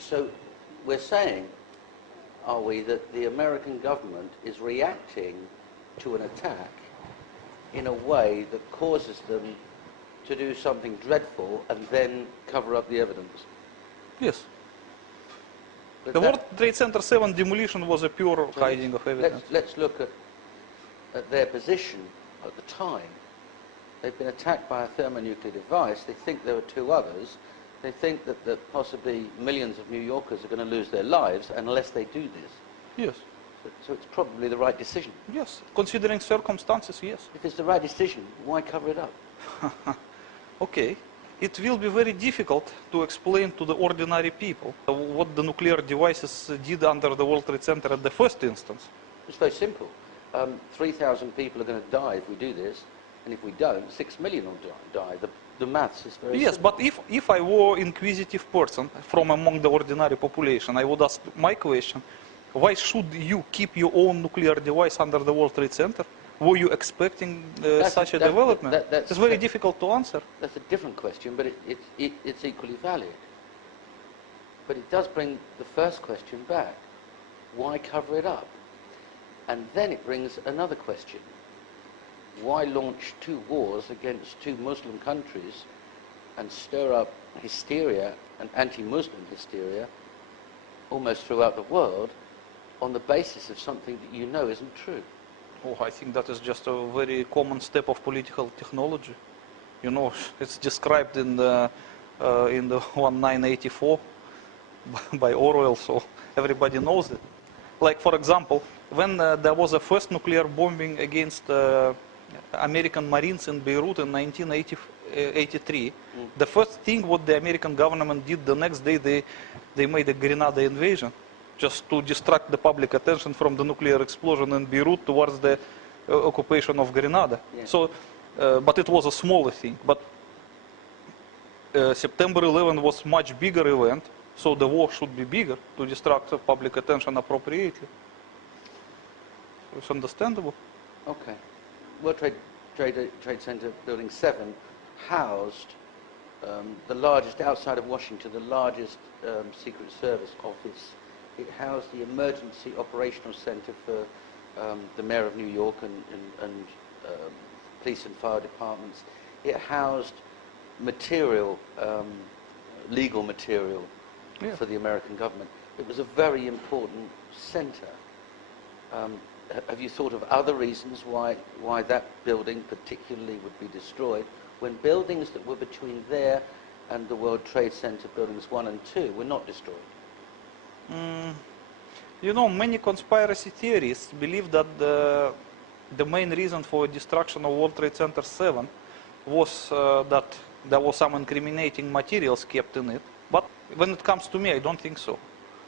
So we're saying, are we, that the American government is reacting to an attack in a way that causes them to do something dreadful and then cover up the evidence? Yes. But The World Trade Center 7 demolition was a pure hiding of evidence. Let's look at their position at the time. They've been attacked by a thermonuclear device. They think there were two others. They think that possibly millions of New Yorkers are going to lose their lives unless they do this. Yes. So it's probably the right decision. Yes. Considering circumstances, yes. If it's the right decision, why cover it up? Okay. It will be very difficult to explain to the ordinary people what the nuclear devices did under the World Trade Center at the first instance. It's very simple. 3,000 people are going to die if we do this, and if we don't, 6 million will die. The maths is very Yes, simple. but if I were inquisitive person from among the ordinary population, I would ask my question, why should you keep your own nuclear device under the World Trade Center? Were you expecting such a development? It's very difficult to answer. That's a different question, but it's equally valid. But it does bring the first question back. Why cover it up? And then it brings another question. Why launch two wars against two Muslim countries and stir up hysteria and anti-Muslim hysteria almost throughout the world on the basis of something that you know isn't true? Oh, I think that is just a very common step of political technology. You know, it's described in the 1984 by Orwell, so everybody knows it. Like, for example, when there was a first nuclear bombing against American Marines in Beirut in 1983, the first thing what the American government did the next day, they made a Grenada invasion, just to distract the public attention from the nuclear explosion in Beirut towards the occupation of Grenada. Yeah. So, but it was a smaller thing. But September 11 was much bigger event, so the war should be bigger to distract the public attention appropriately. So it's understandable. Okay. World Trade Center Building 7 housed the largest, outside of Washington, the largest Secret Service office. It housed the Emergency Operational Center for the Mayor of New York and police and fire departments. It housed material, legal material for the American government. It was a very important center. Have you thought of other reasons why that building particularly would be destroyed when buildings that were between there and the World Trade Center buildings 1 and 2 were not destroyed? You know, many conspiracy theorists believe that the main reason for destruction of World Trade Center 7 was that there was some incriminating materials kept in it. But when it comes to me, I don't think so.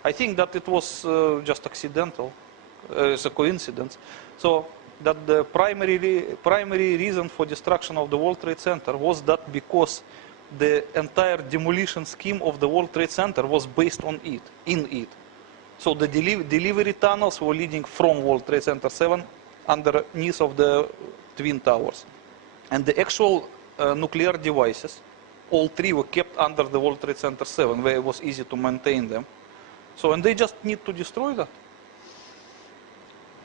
I think that it was just accidental. It's a coincidence. So that the primary reason for destruction of the World Trade Center was that because the entire demolition scheme of the World Trade Center was based on it, in it. So the delivery tunnels were leading from World Trade Center 7 underneath of the Twin Towers. And the actual nuclear devices, all three were kept under the World Trade Center 7, where it was easy to maintain them. So, and they just need to destroy that.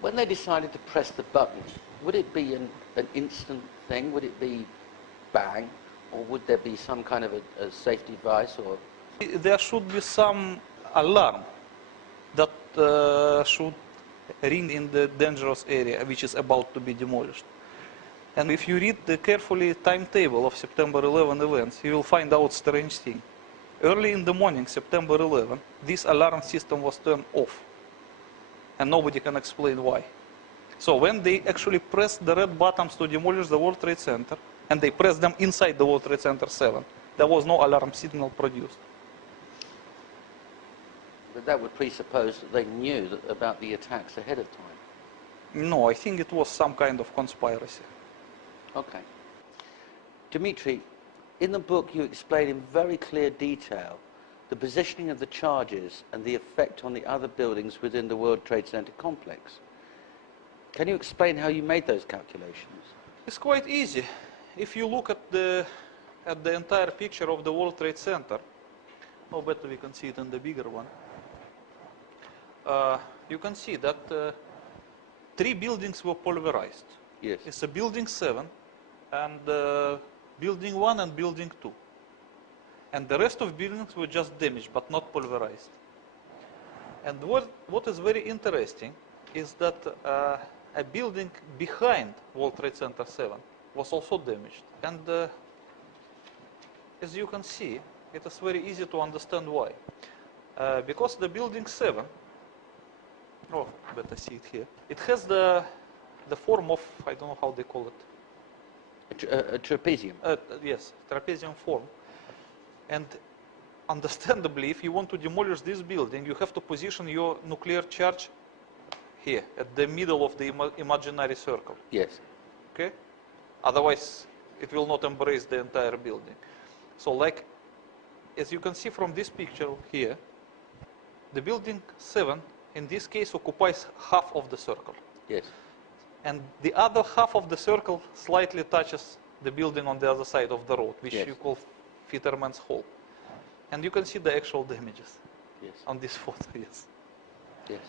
When they decided to press the button, would it be an instant thing? Would it be bang? Or would there be some kind of a safety device? Or there should be some alarm that should ring in the dangerous area, which is about to be demolished. And if you read the carefully timetable of September 11 events, you will find out strange thing. Early in the morning, September 11, this alarm system was turned off. And nobody can explain why. So when they actually pressed the red buttons to demolish the World Trade Center, and they pressed them inside the World Trade Center 7, there was no alarm signal produced. But that would presuppose that they knew about the attacks ahead of time. No, I think it was some kind of conspiracy. Okay. Dimitri, in the book you explain in very clear detail the positioning of the charges and the effect on the other buildings within the World Trade Center complex. Can you explain how you made those calculations? It's quite easy. If you look at the entire picture of the World Trade Center, Or better we can see it in the bigger one. You can see that 3 buildings were pulverized. Yes. It's a building 7 and building 1 and building 2. And the rest of buildings were just damaged but not pulverized. And what is very interesting is that a building behind World Trade Center 7 was also damaged. And as you can see, it is very easy to understand why. Because the building 7, oh, better see it here, it has the form of, I don't know how they call it. A trapezium. Yes, trapezium form. And understandably, if you want to demolish this building, you have to position your nuclear charge here, at the middle of the imaginary circle. Yes. Okay? Otherwise, it will not embrace the entire building. So, like, as you can see from this picture here, the building 7, in this case, occupies half of the circle. Yes. And the other half of the circle slightly touches the building on the other side of the road, which Yes. you call Fitterman's Hall. And you can see the actual damages Yes. on this photo, yes. Yes.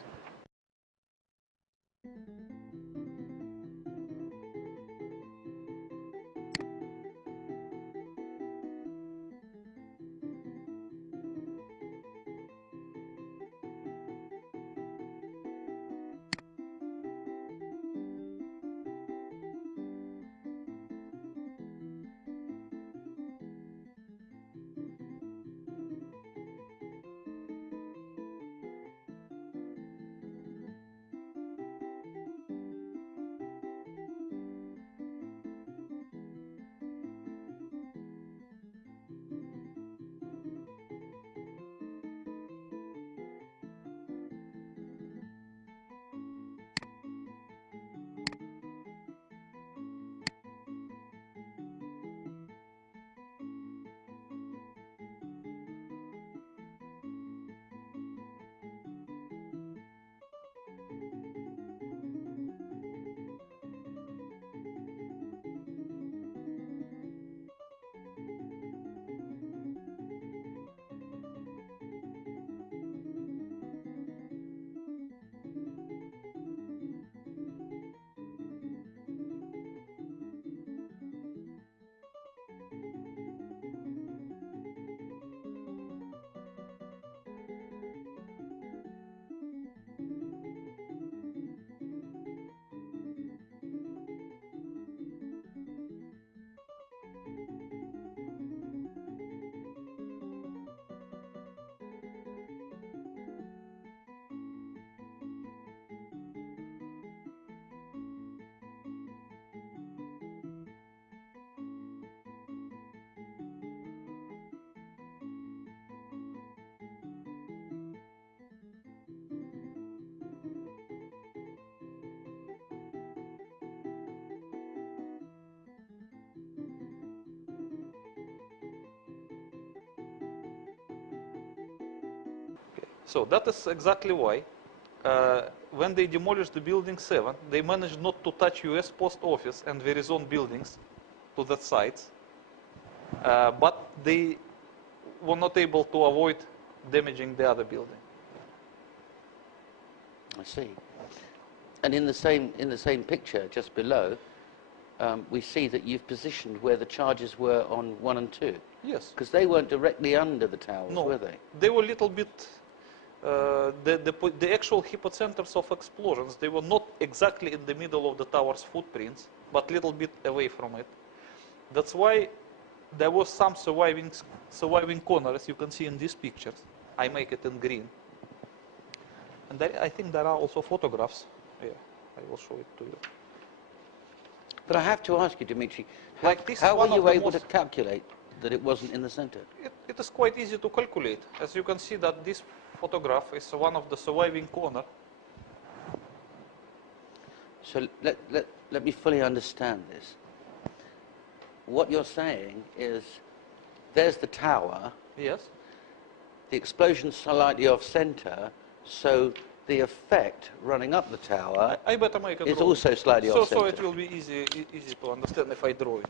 So that is exactly why when they demolished the building 7, they managed not to touch US Post Office and Verizon buildings to that sites, but they were not able to avoid damaging the other building. I see. And in the same picture, just below, we see that you've positioned where the charges were on 1 and 2. Yes. Because they weren't directly under the towers, No, were they? they were a little bit, the actual hypocenters of explosions, they were not exactly in the middle of the tower's footprints, but a little bit away from it. That's why there was some surviving corner, as you can see in these pictures. I make it in green. And I think there are also photographs. Yeah, I will show it to you. But I have to ask you, Dimitri, Like this how were one of you the able to most- calculate that it wasn't in the center? It is quite easy to calculate. As you can see that this photograph is one of the surviving corner. So let me fully understand this. What you're saying is, there's the tower, Yes. the explosion's slightly off center, so the effect running up the tower I better make a is drawing. also slightly So off center. it will be easy to understand if I draw it.